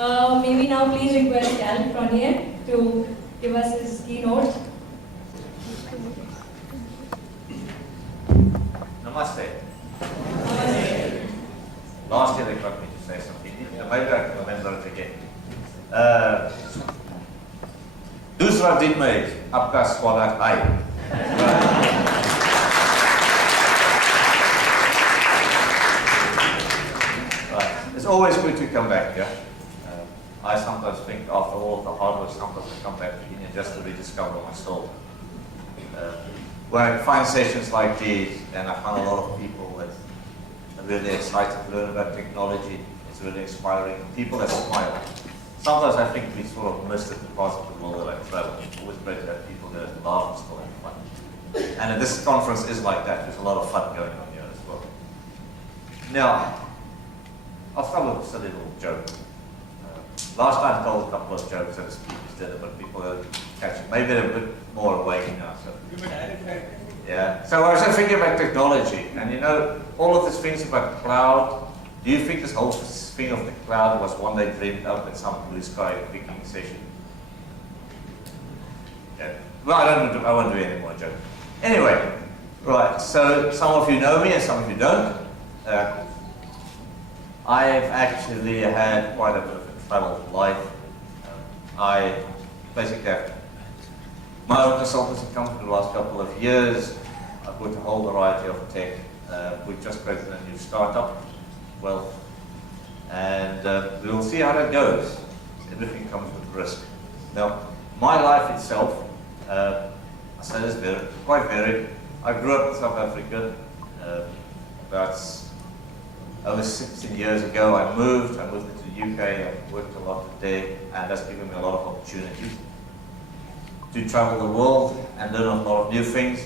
May we now please request Schalk Cronje to give us his keynote. Namaste. Last year they got me to say something. Maybe I can remember it again. Dusra dit me, apka swada hai. Right. It's always good to come back here. I sometimes think after all of the hard work, sometimes I come back to India just to rediscover my soul. When I find sessions like these, and I find a lot of people that are really excited to learn about technology, it's really inspiring. People that smile. Sometimes I think we sort of miss the parts of the world that I travel. It's always great to have people that laugh and still have fun. And this conference is like that. There's a lot of fun going on here as well. Now, I'll start with a silly little joke. Last time I told a couple of jokes at the speakers dinner, but people are catching. Maybe they're a bit more awake now. So. Yeah. So I was just thinking about technology, and you know, all of these things about cloud. Do you think this whole thing of the cloud was one day dreamed up in some blue sky picking session? Yeah. Well, I won't do any more jokes. Anyway, right. So some of you know me, and some of you don't. I've actually had quite a bit of a travel life. I basically have my own consultancy company for the last couple of years. I've worked a whole variety of tech. We've just created a new startup, well, and we'll see how that goes. Everything comes with risk. Now, my life itself, I say this quite varied. I grew up in South Africa about over 16 years ago. I moved into the UK. I worked a lot there, and that's given me a lot of opportunities to travel the world and learn a lot of new things.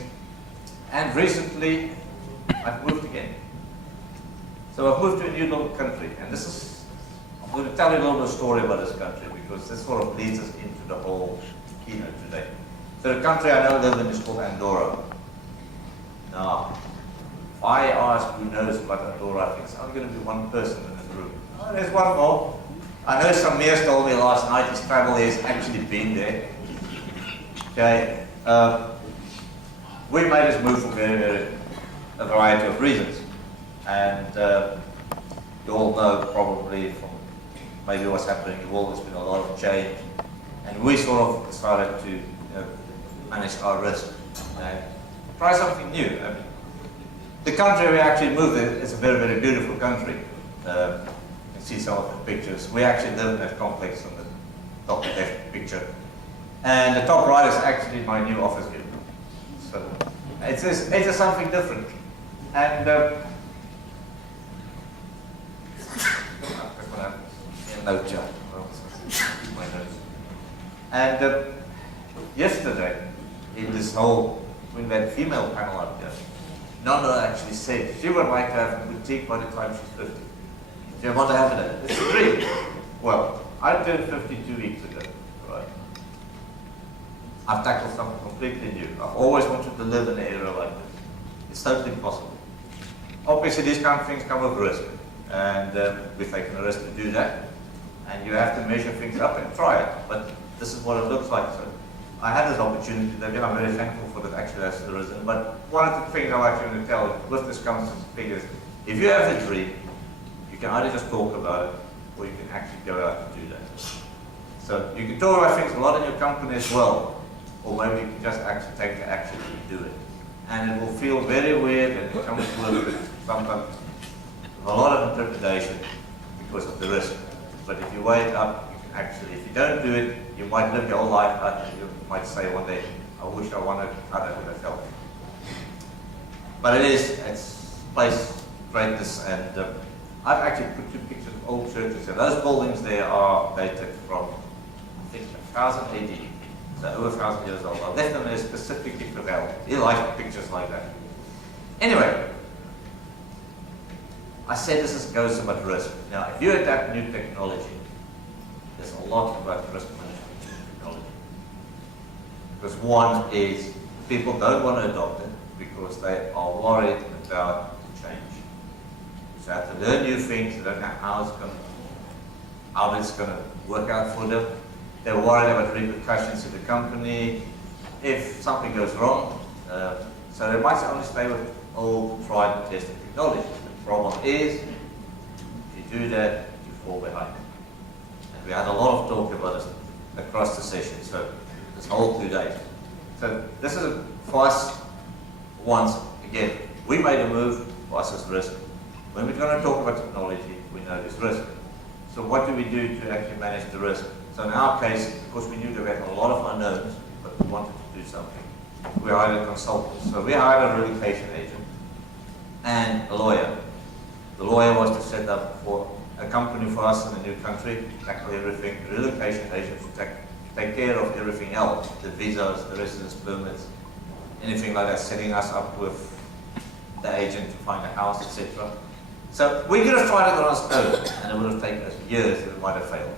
And recently, I've moved again. So I've moved to a new little country, and I'm going to tell you a little bit of story about this country, because this sort of leads us into the whole keynote today. So the country I now live in is called Andorra. Now, if I ask who knows about Andorra, I think there's only going to be one person in this room. Oh, there's one more. I know Samir told me last night his travel has actually been there. Okay, we made this move for a variety of reasons, and you all know probably from maybe what's happening in the world. There's been a lot of change, and we sort of decided to manage our risk and try something new. I mean, the country we actually moved in is a very, very beautiful country. You can see some of the pictures. We actually live in that complex on the top left picture. And the top right is actually my new office here. So it's just something different. And yesterday, in this whole, when we had female panel up here, Nana actually said she would like to have a boutique by the time she's 50. She want to have it. It's a dream. Well, I turned 50 2 weeks ago. Right? I've tackled something completely new. I've always wanted to live in an area like this. It's totally possible. Obviously, these kind of things come with risk, and we've taken a risk to do that. And you have to measure things up and try it. But this is what it looks like. So I had this opportunity that I'm very thankful for that actually has arisen. But one of the things I like to tell with this comes to figures, if you have a dream, you can either just talk about it, or you can actually go out and do that. So you can talk about things a lot in your company as well, or maybe you can just actually take the action and do it. And it will feel very weird, and it comes with sometimes a lot of interpretation because of the risk. But if you weigh it up, you can actually, if you don't do it, you might live your whole life out, and you might say one day, I wish I wanted how that would have felt. But it's place greatness, and I've actually put 2 pictures of old churches here. Those buildings there are dated from, I think, 1000 AD. So over 1,000 years old. I left them there specifically for Gradle. He liked pictures like that. Anyway, I said this goes so much risk. Now, if you adapt new technology, there's a lot about risk management in technology. Because one is, people don't want to adopt it because they are worried about change. So they have to learn new things, they don't know how it's going to how it's going to work out for them. They're worried about repercussions in the company if something goes wrong. So they might only stay with old, tried and tested technology. The problem is, if you do that, you fall behind. And we had a lot of talk about this across the session, so this whole 2 days. So this is for us, once again, we made a move, for us as risk. When we're going to talk about technology, we know there's risk. So what do we do to actually manage the risk? So in our case, because we knew that we had a lot of unknowns, but we wanted to do something, we hired a consultant. So we hired a relocation agent and a lawyer. The lawyer was to set up for a company for us in a new country, tackle everything. The relocation agent would take care of everything else, the visas, the residence permits, anything like that, setting us up with the agent to find a house, etc. So we could have tried it on our own, and it would have taken us years, and it might have failed.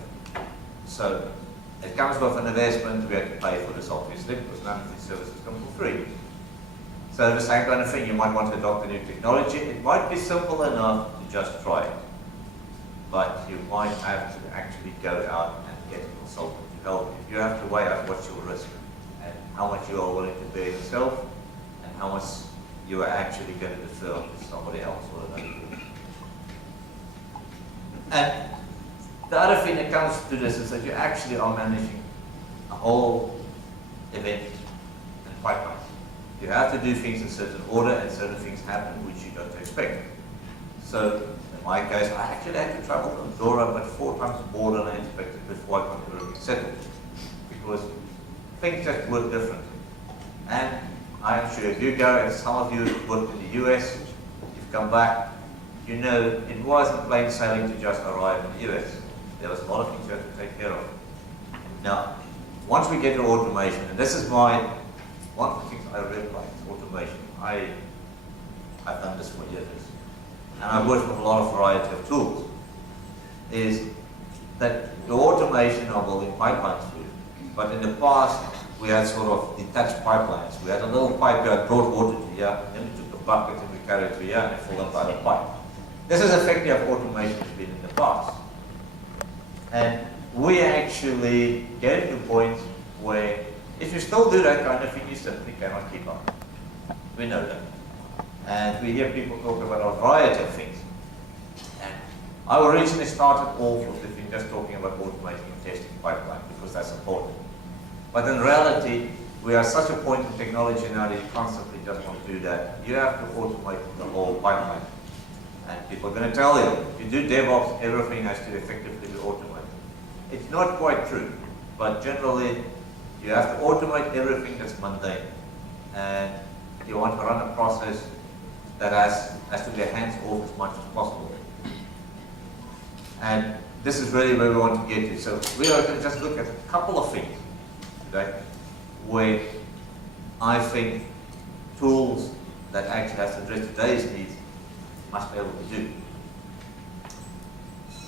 So it comes with an investment. We have to pay for this, obviously, because none of these services come for free. So the same kind of thing, you might want to adopt a new technology. It might be simple enough to just try it, but you might have to actually go out and get a consultant to help you. You have to weigh out what's your risk and how much you are willing to bear yourself and how much you are actually going to defer to somebody else or another group. And the other thing that comes to this is that you actually are managing a whole event and pipeline. You have to do things in certain order, and certain things happen which you don't expect. So in my case, I actually had to travel from Dora but 4 times more than I expected before I got everything settled, because things just work differently. And I am sure if you go, and some of you worked in the US, you've come back, you know it wasn't plain sailing to just arrive in the US. There was a lot of things you had to take care of. Now, once we get to automation, and this is one of the things I really like, automation. I've done this for years, and I've worked with a lot of variety of tools, is that the automation of building pipelines for you. But in the past, we had sort of detached pipelines. We had a little pipe that brought water to here, then we took a bucket and we carried it to here, and it filled up by the pipe. This is effectively how automation has been in the past. And we actually get to the point where if you still do that kind of thing, you simply cannot keep up. We know that. And we hear people talk about a variety of things. And I originally started off with the thing just talking about automating and testing pipeline because that's important. But in reality, we are at such a point in technology now that you constantly just want to do that. You have to automate the whole pipeline. And people are going to tell you, if you do DevOps, everything has to effectively be automated. It's not quite true, but generally, you have to automate everything that's mundane. And you want to run a process that has to be hands-off as much as possible. And this is really where we want to get to. So we are going to just look at a couple of things today where I think tools that actually have to address today's needs must be able to do.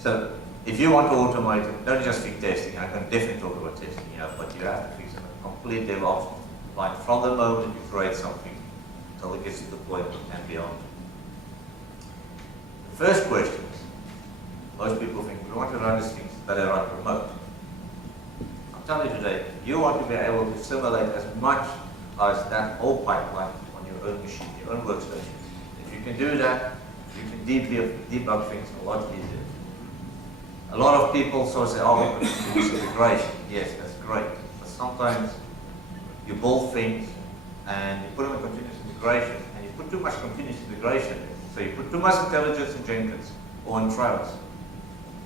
So if you want to automate it, don't just think testing. I can definitely talk about testing here, but you have to fix a complete DevOps line from the moment you create something until it gets to deployment and beyond. The first question is, most people think we want to run these things that are run remote. I'm telling you today, you want to be able to simulate as much as that whole pipeline on your own machine, your own workstation. If you can do that, you can debug things a lot easier. A lot of people sort of say, oh, we can do this integration. Yes, that's great. But sometimes you build things and you put them in continuous integration, and you put too much continuous integration. So you put too much intelligence in Jenkins or in Trails.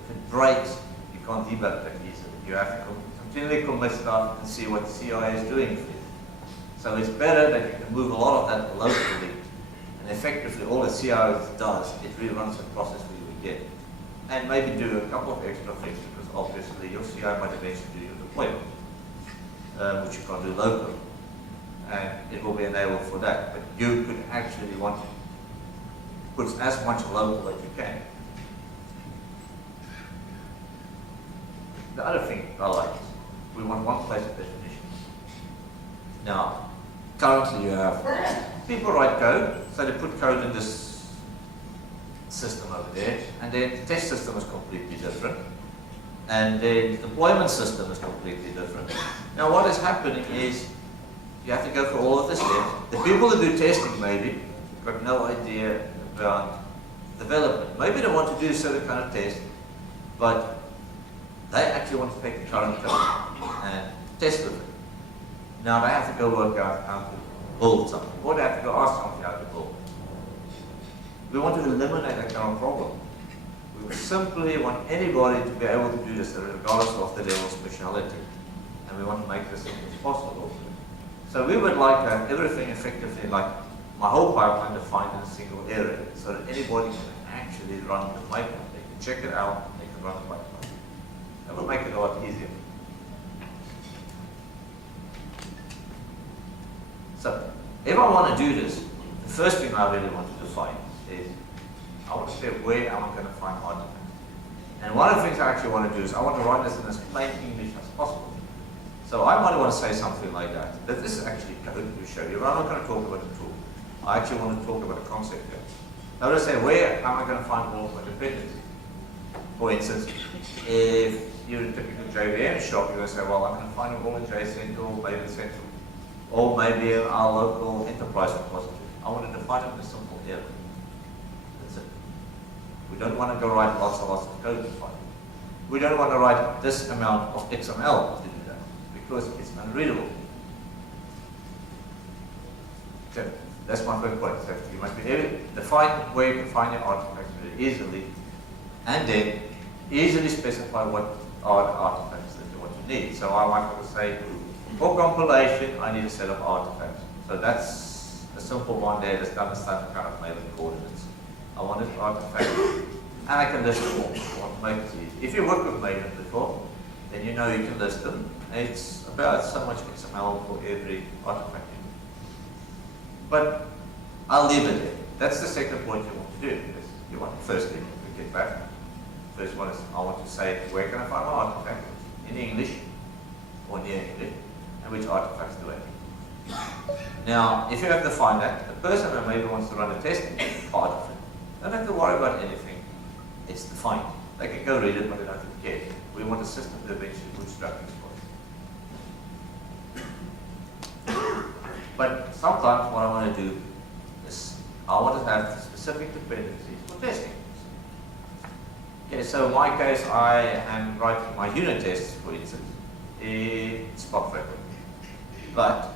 If it breaks, you can't debug that easily. You have to continually commit stuff and see what the CI is doing for you. So it's better that you can move a lot of that locally, and effectively all the CI does, it reruns the process for you again. And maybe do a couple of extra things, because obviously your CI might eventually do your deployment, which you can't do locally. And it will be enabled for that. But you could actually want to put as much local as you can. The other thing I like is we want one place of definition. Now, currently you have people write code, so they put code in this system over there, and then the test system is completely different. And the deployment system is completely different. Now what is happening is you have to go through all of the steps. The people who do testing maybe got no idea about development. Maybe they want to do a certain kind of test, but they actually want to take the current code and test with it. Now they have to go work out how to build something, or they have to go ask something how to build. We want to eliminate that kind of problem. We simply want anybody to be able to do this regardless of the level of speciality. And we want to make this as simple as possible. So we would like to have everything effectively, like my whole pipeline defined in a single area, so that anybody can actually run the pipeline. They can check it out, they can run the pipeline. That will make it a lot easier. So if I want to do this, the first thing I really want to define is I want to say where am I going to find artifacts. And one of the things I actually want to do is I want to write this in as plain English as possible. So I might want to say something like that. That this is actually code to show you, but I'm not going to talk about the tool. I actually want to talk about a concept here. Now let's say where am I going to find all of my dependencies? For instance, if you're in a typical JVM shop, you're going to say, well, I'm going to find them all in JCentral, maybe Central, or maybe in our local enterprise repository. I want to define it in a simple area. That's it. We don't want to go write lots and lots of code to find it. We don't want to write this amount of XML to do that, because it's unreadable. So that's my first point. So you must be able to define where you can find your artifacts very easily, and then easily specify what are the artifacts that you want to need. So I might want to say, for compilation, I need a set of artifacts. So that's a simple one there. Just understand kind of mailing coordinates. I want an artifact, and I can list them all. I want to make it easy. If you work with Maven before, then you know you can list them. It's about so much XML for every artifact. But I'll leave it there. That's the second point you want to do. You want firstly to get back. First one is I want to say where can I find my artifact in English or near English, and which artifacts do I need. Now, if you have defined that, the person who maybe wants to run a testing part of it, don't have to worry about anything. It's defined. They can go read it, but they don't have to care. We want a system to eventually bootstrap this for us. But sometimes what I want to do is I want to have specific dependencies for testing. Okay, so in my case, I am writing my unit tests, for instance, in Spot Record. But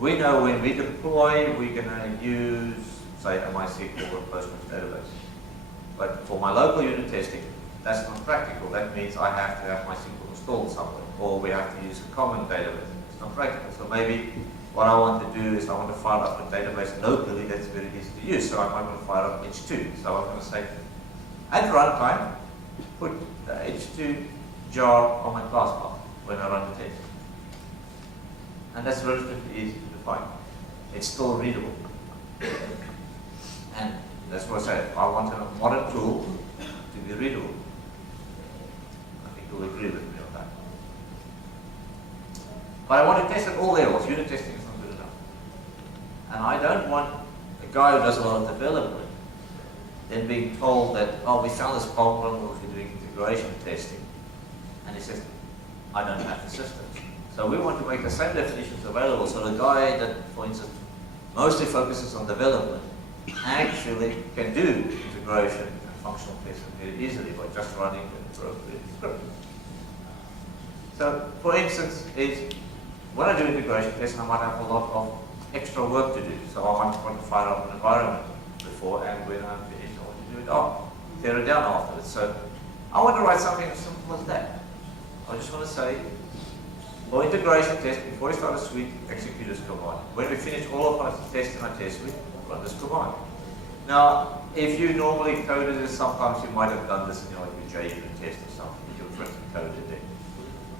we know when we deploy, we're going to use, say, a MySQL or Postgres database. But for my local unit testing, that's not practical. That means I have to have MySQL installed somewhere, or we have to use a common database. It's not practical. So maybe what I want to do is I want to fire up a database locally that's very easy to use. So I might want to fire up H2. So I'm going to say, at runtime, put the H2 jar on my class path when I run the test. And that's relatively easy to define. It's still readable. And that's what I said. I want a modern tool to be readable. I think you'll agree with me on that. But I want to test at all levels. Unit testing is not good enough. And I don't want a guy who does a lot of development then being told that, oh, we found this problem when we're doing integration testing. And he says, I don't have the systems. So we want to make the same definitions available so the guy that, for instance, mostly focuses on development actually can do integration and functional testing very easily by just running the appropriate script. So, for instance, when I do integration testing, I might have a lot of extra work to do. So I might want to fire up an environment before, and when I'm finished, I want to do it after, tear it down afterwards. So I want to write something as simple as that. I just want to say, for integration test, before we start a suite, execute this command. When we finish all of our tests in our test suite, run this command. Now, if you normally coded this, sometimes you might have done this in your JUnit test or something. You've written code in there.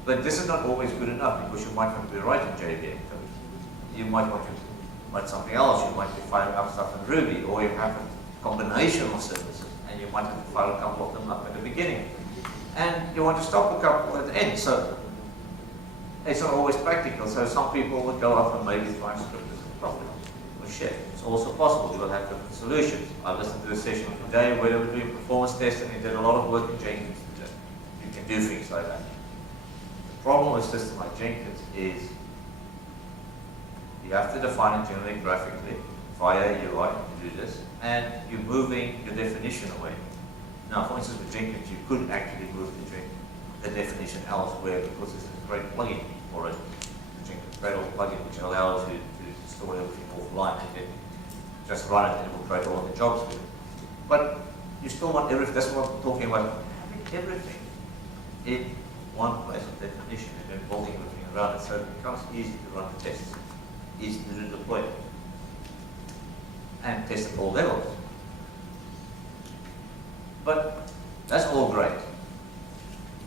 But this is not always good enough because you might want to be writing JVM code. You might want to write something else. You might be firing up stuff in Ruby, or you have a combination of services, and you might have to fire a couple of them up at the beginning. And you want to stop a couple at the end. So it's not always practical. So some people would go up and maybe try and script this properly. Well, shit, it's also possible. You will have different solutions. I listened to a session today where they were doing performance testing and did a lot of work in Jenkins today. You can do things like that. The problem with a system like Jenkins is you have to define it generally graphically via UI to do this, and you're moving your definition away. Now, for instance, with Jenkins, you could actually move the definition elsewhere because there's a great plugin for it, the Jenkins Gradle plugin, which allows you to store everything offline and then just run it and it will create all of the jobs for you. But you still want everything, that's what I'm talking about, having everything in one place of definition and then building everything around it so it becomes easy to run the tests, easy to deploy it, and test at all levels. But that's all great.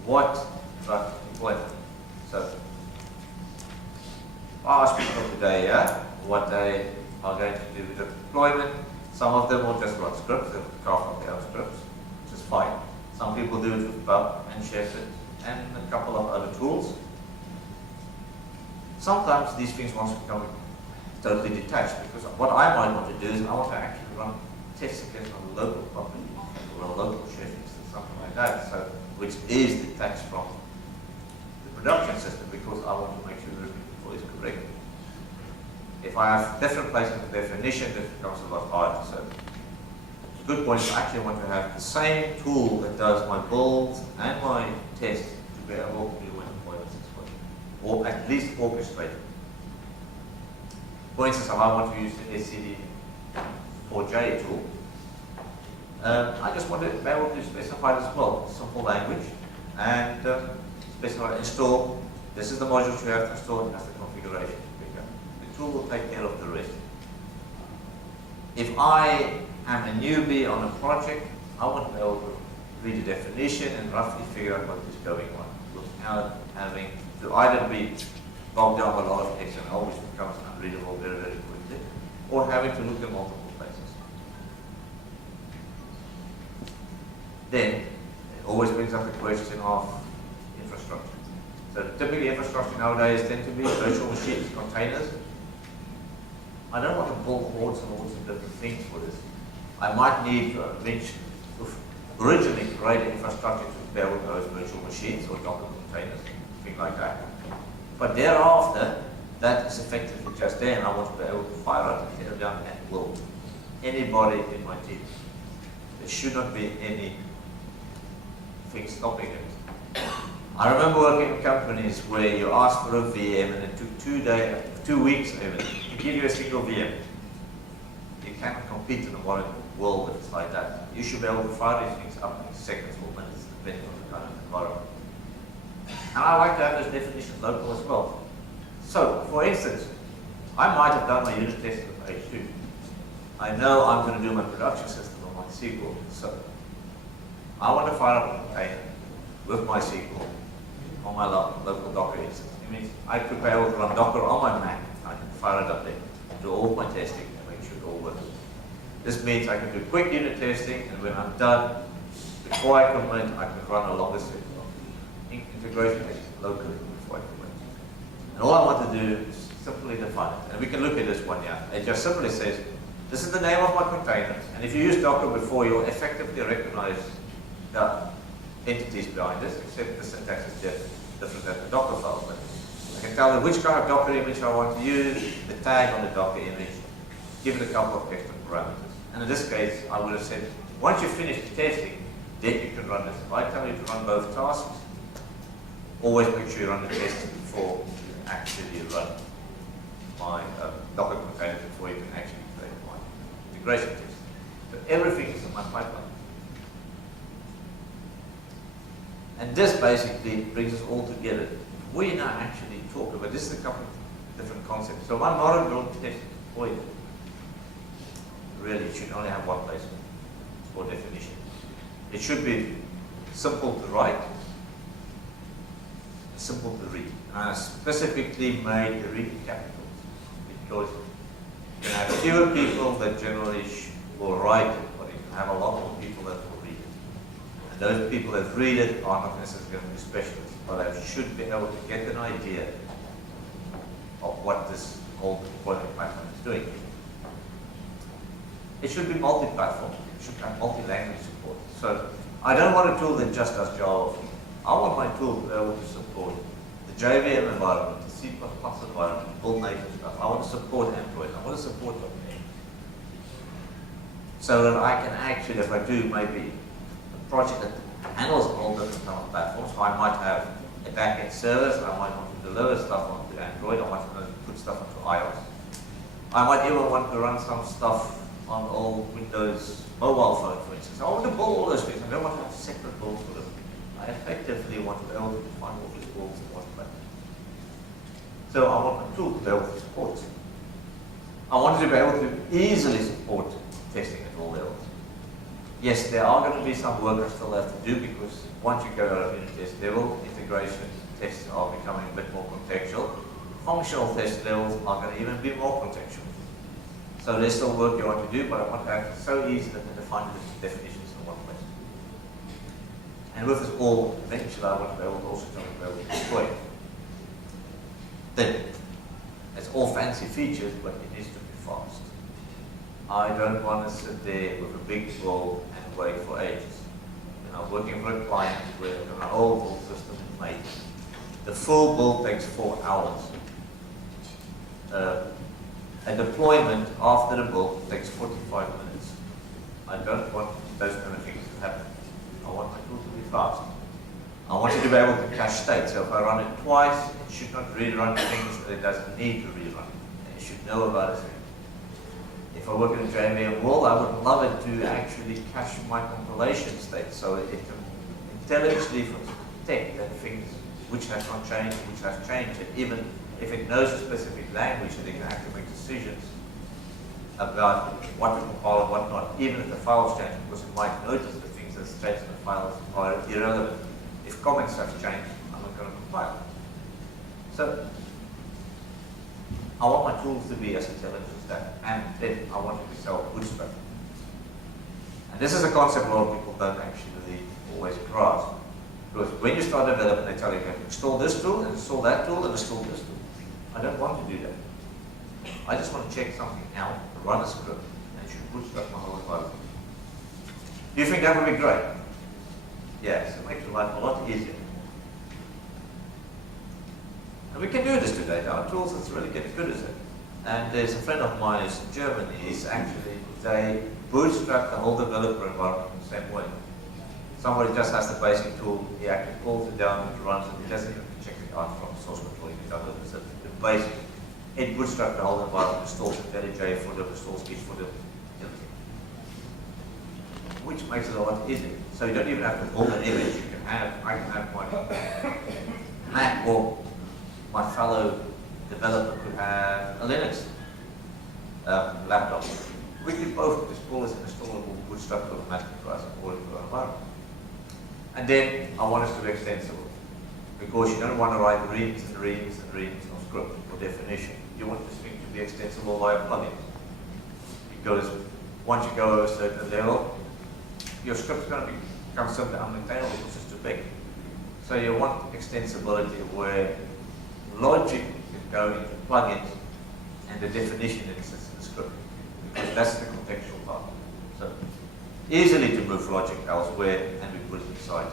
What about deployment? So, I asked people today, what they are going to do with the deployment. Some of them will just run scripts, they'll craft up their own scripts, which is fine. Some people do it with Bub and Chefit and a couple of other tools. Sometimes these things want to become totally detached, because what I might want to do is I want to actually run tests against a local property or a local Chefit or something like that, so which is detached from the production system, because I want to make sure that everything is correct. If I have different places of definition, it becomes a lot harder. So, a good point is I actually want to have the same tool that does my builds and my tests to be able to do my deployments as well, or at least orchestrate. For instance, if I want to use the SCD4J tool, I just want to be able to specify it as well, simple language, and specify install. This is the modules you have to install, and that's the configuration. The tool will take care of the rest. If I am a newbie on a project, I want to be able to read the definition and roughly figure out what is going on without having to either be bogged down with a lot of XML, which becomes unreadable very, very quickly, or having to look at multiple places. Then, it always brings up the question of infrastructure. So typically infrastructure nowadays tend to be virtual machines, containers. I don't want to build hordes and hordes of different things for this. I might need to originally create infrastructure to be able to host virtual machines or Docker containers, things like that. But thereafter, that is effectively just there, and I want to be able to fire up and tear down at will. Anybody in my team. There should not be any thing stopping it. I remember working in companies where you asked for a VM and it took 2 weeks even to give you a single VM. You cannot compete in a modern world if it's like that. You should be able to fire these things up in seconds or minutes, depending on the kind of environment. And I like to have those definitions local as well. So, for instance, I might have done my unit testing with H2. I know I'm going to do my production system on my SQL. So, I want to fire up a container with my SQL on my local Docker instance. It means I could be able to run Docker on my Mac. I can fire it up there, do all my testing, and make sure it all works. This means I can do quick unit testing, and when I'm done, before I commit, I can run a longer set of integration tests locally before I commit. And all I want to do is simply define it. And we can look at this one here. It just simply says, this is the name of my container, and if you use Docker before, you'll effectively recognize the entities behind this, except the syntax is different than the Docker file. But I can tell them which kind of Docker image I want to use, the tag on the Docker image, give it a couple of extra parameters. And in this case, I would have said, once you finish the testing, then you can run this. If I tell you to run both tasks, always make sure you run the test before you actually run my Docker container, before you can actually create my integration test. So everything is in my pipeline. And this basically brings us all together. We now actually talk about, this is a couple of different concepts. So one modern build test deployed really should only have one place for definition. It should be simple to write, simple to read. And I specifically made the read capitals because you can have fewer people that generally will write it, but you can have a lot more people that will read it. And those people that read it are not necessarily going to be specialists, but they should be able to get an idea of what this whole deployment platform is doing. It should be multi-platform. It should have multi-language support. So I don't want a tool that just does Java. I want my tool to be able to support the JVM environment, the C++ environment, build native stuff. I want to support Android. I want to support .NET. So that I can actually, if I do maybe a project that handles all different kind of platforms, so I might have a backend service, I might want to deliver stuff onto Android, I might want to put stuff onto iOS. I might even want to run some stuff on old Windows mobile phone, for instance. I want to build all those things. I don't want to have separate builds for them. I effectively want to be able to define all these builds in one place. So I want my tool to be able to support. I want it to be able to easily support testing at all levels. Yes, there are going to be some work I still have to do because once you go out of unit test level, integration tests are becoming a bit more contextual. Functional test levels are going to even be more contextual. So there's still work you want to do, but I want to have it so easy that they define the definitions in one place. And with this all, eventually I want to be able to also try to be able to deploy it. Then, it's all fancy features, but it needs to be fast. I don't want to sit there with a big build and wait for ages. You know, working for a client where an old build system is made. The full build takes 4 hours. A deployment after the build takes 45 minutes. I don't want those kind of things to happen. I want my tool to be fast. I want you to be able to cache state. So if I run it twice, it should not rerun things that it doesn't need to rerun. It should know about it. If I work in a JVM world, I would love it to actually cache my compilation state so it can intelligently detect that things which have not changed, which have changed, and even if it knows a specific language, that it can actually make decisions about what to compile and what not, even if the files change, because it might notice the things that's changed in the files are irrelevant. If comments have changed, I'm not going to compile. So I want my tools to be as intelligent as that, and then I want it to self-bootstrap. And this is a concept a lot of people don't actually always grasp. Because when you start developing, they tell you, install this tool, and install that tool, and install this tool. I don't want to do that. I just want to check something out, run a script, and it should bootstrap my whole environment. Do you think that would be great? Yes, it makes your life a lot easier. And we can do this today. Our tools are really getting good at it. And there's a friend of mine who's in Germany. They bootstrap the whole developer environment in the same way. Somebody just has the basic tool, he actually pulls it down and runs it. He doesn't even check it out from source control. He downloads it. So the basic, it bootstraps the whole environment, installs the IntelliJ for them, installs each for them, which makes it a lot easier. So you don't even have to build an image. I can have my Mac, or my fellow developer could have a Linux laptop. We can both just pull this and install it, bootstrap it automatically for us and pull it to our environment. And then I want it to be extensible, because you don't want to write reams and reams and reams of script for definition. You want this thing to be extensible via plugins, because once you go to a certain level, your script is going to become simply unmaintainable because it's too big. So you want extensibility where logic can go into plugins and the definition exists in the script, because that's the contextual part. So easily to move logic elsewhere, and we put it inside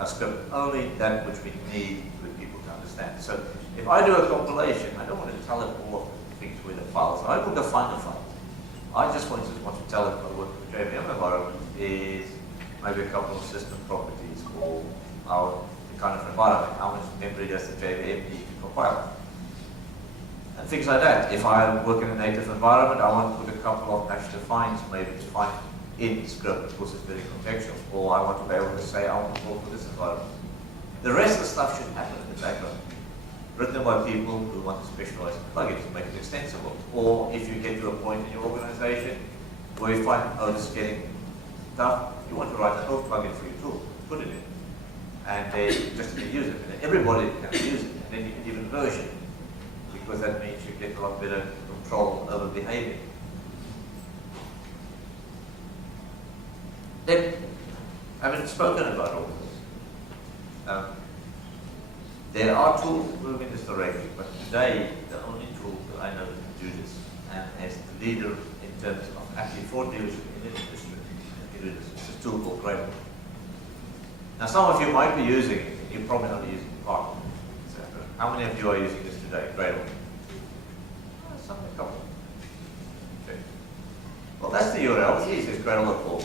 a script, only that which we need for people to understand. So if I do a compilation, I don't want to tell it all of the things where the files are. I will define the files. I just want to tell it what the JVM environment is, maybe a couple of system properties, or the kind of environment, how much memory does the JVM need to compile, and things like that. If I work in a native environment, I want to put a couple of hash defines, maybe define in the script, because it's very contextual, or I want to be able to say I want to call for this environment. The rest of the stuff should happen in the background, written by people who want to specialize in plugins to make it extensible. Or if you get to a point in your organization where you find, oh, this is getting tough, you want to write a whole plugin for your tool, put it in, and just to use it. And everybody can use it, and then you can even version it, because that means you get a lot better control over behavior. Then, having spoken about all this, there are tools that move in this direction, but today the only tool that I know that can do this, and as the leader in terms of actually for dealership in the industry, can do this. It's a tool called Gradle. Now some of you might be using it, and you're probably only using part. So, how many of you are using this today, Gradle? Some, a couple. Okay. Well, that's the URL. It is Gradle.org.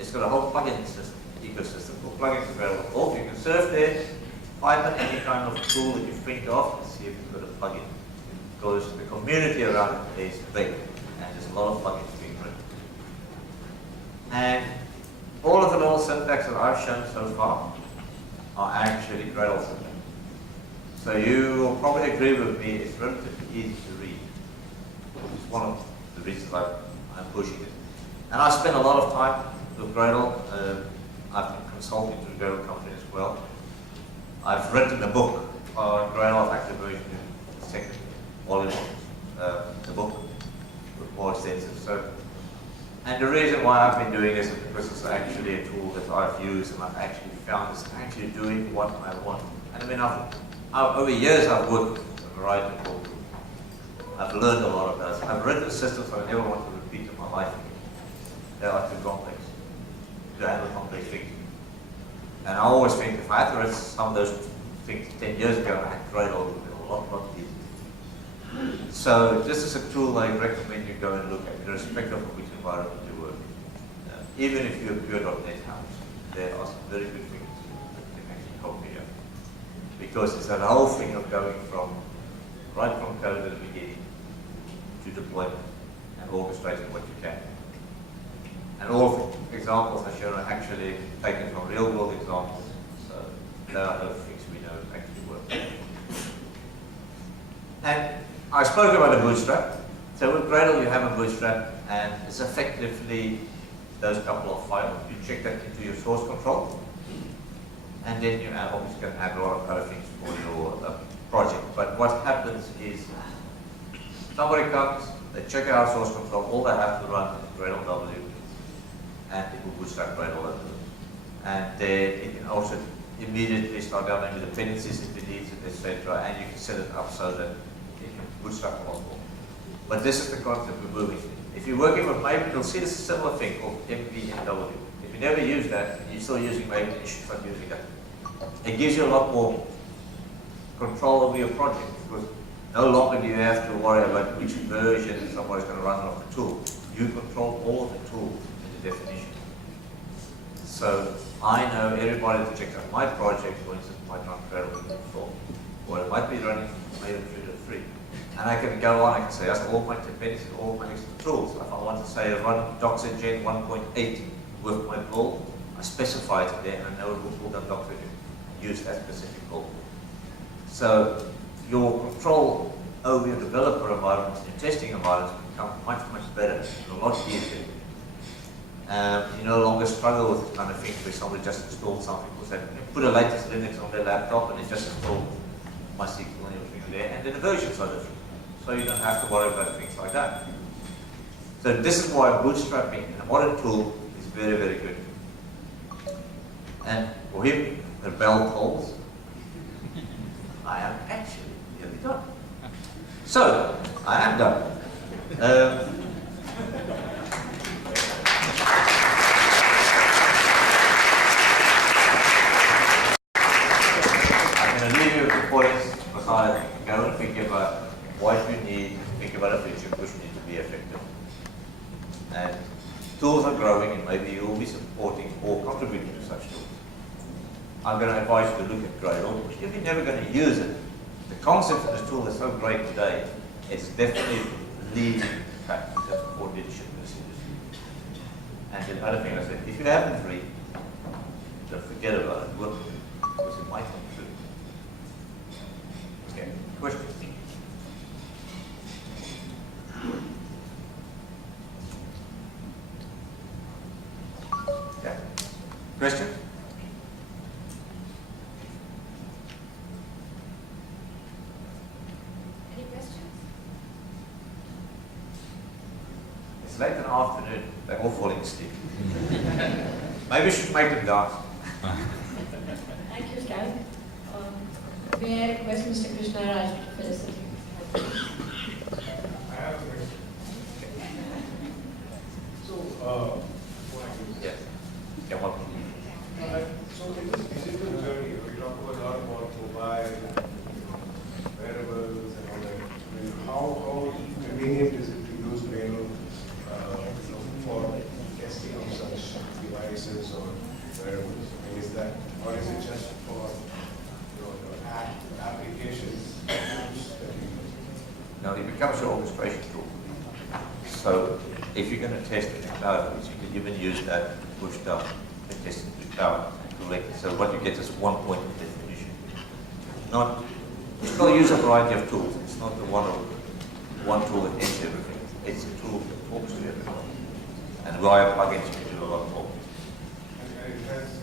It's got a whole plugin system, ecosystem called plugins.gradle.org. You can surf there, type in any kind of tool that you think of, and see if you've got a plugin. Because the community around it is big, and there's a lot of plugins being written. And all of the little syntax that I've shown so far are actually Gradle syntax. So you will probably agree with me, it's relatively easy to read, which is one of the reasons I'm pushing it. And I spend a lot of time with Gradle. I've been consulting to the Gradle company as well. I've written a book on Gradle, I've actually version the second volume of the book with more extensive. So, and the reason why I've been doing this is because it's actually a tool that I've used and I've actually found it's actually doing what I want. And I mean, over years I've worked with a variety of tools. I've learned a lot about it. I've written systems I never want to repeat in my life again. They are too complex to handle complex things. And I always think if I had to write some of those things 10 years ago, I had Gradle, it would be a lot easier. So this is a tool I recommend you go and look at, irrespective of which environment you work in. Even if you're a pure .NET house, there are some very good things that can actually help you. Because it's that whole thing of going from right from code at the beginning to deployment and orchestrating what you can. And all of the examples I shown are actually taken from real world examples. So there are those things we know actually work. And I spoke about a bootstrap. So with Gradle you have a bootstrap and it's effectively those couple of files. You check that into your source control. And then you obviously can add a lot of other things for your project. But what happens is somebody comes, they check out source control, all they have to run is Gradle W, and it will bootstrap Gradle over. And then it can also immediately start downloading the dependencies if it needs it, etc. And you can set it up so that it can bootstrap a lot more. But this is the concept we're moving. If you're working with Maven, you'll see this similar thing called MVNW. If you never use that, you're still using Maven, you should start using that. It gives you a lot more control over your project because no longer do you have to worry about which version somebody's going to run off the tool. You control all of the tools in the definition. So I know everybody that checks out my project, for instance, might run Gradle 4, or it might be running Maven 3.3. And I can go on, I can say, that's all my dependencies, all my extra tools. If I want to say run DoxyGen 1.8 with my build, I specify it there and I know it will pull down DoxyGen. Use that specific build. So your control over your developer environments, your testing environments become much, much better and a lot easier. You no longer struggle with kind of things where somebody just installed something, because they put a latest Linux on their laptop and it just installed MySQL and everything there, and then the versions are different. So you don't have to worry about things like that. So this is why bootstrapping in a modern tool is very, very good. And for him, the bell tolls. I am actually nearly done. So, I am done. I'm going to leave you with the points because I go and think about what you need, think about a feature which needs to be effective. And tools are growing and maybe you'll be supporting or contributing to such tools. I'm going to advise you to look at Gradle. If you're never going to use it, the concept of this tool is so great today, it's definitely leading the pack in terms of thought leadership in this industry. And the other thing I said, if you haven't read, don't forget about it, work with it, because it might come true. Okay, questions? Yeah. Question? Any questions? It's late in the afternoon, they're all falling asleep. Maybe we should make them dance. Thank you, Schalk. May I request Mr. Krishna Raj to facilitate? I have a question. So, Yes. Yeah, welcome. becomes your orchestration tool. So if you're going to test in the cloud, you can even use that to push down the test in the cloud. So what you get is one point of definition. Not, you still use a variety of tools. It's not the one tool that ends everything. It's a tool that talks to everything. And via plugins, you can do a lot more. And it has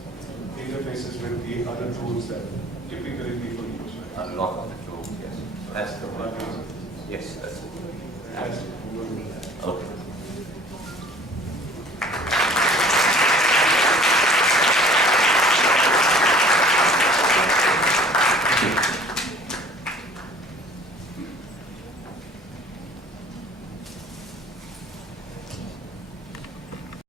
interfaces with the other tools that typically people use. A lot of the tools, yes. That's the one. Yes, that's it. It has to Okay.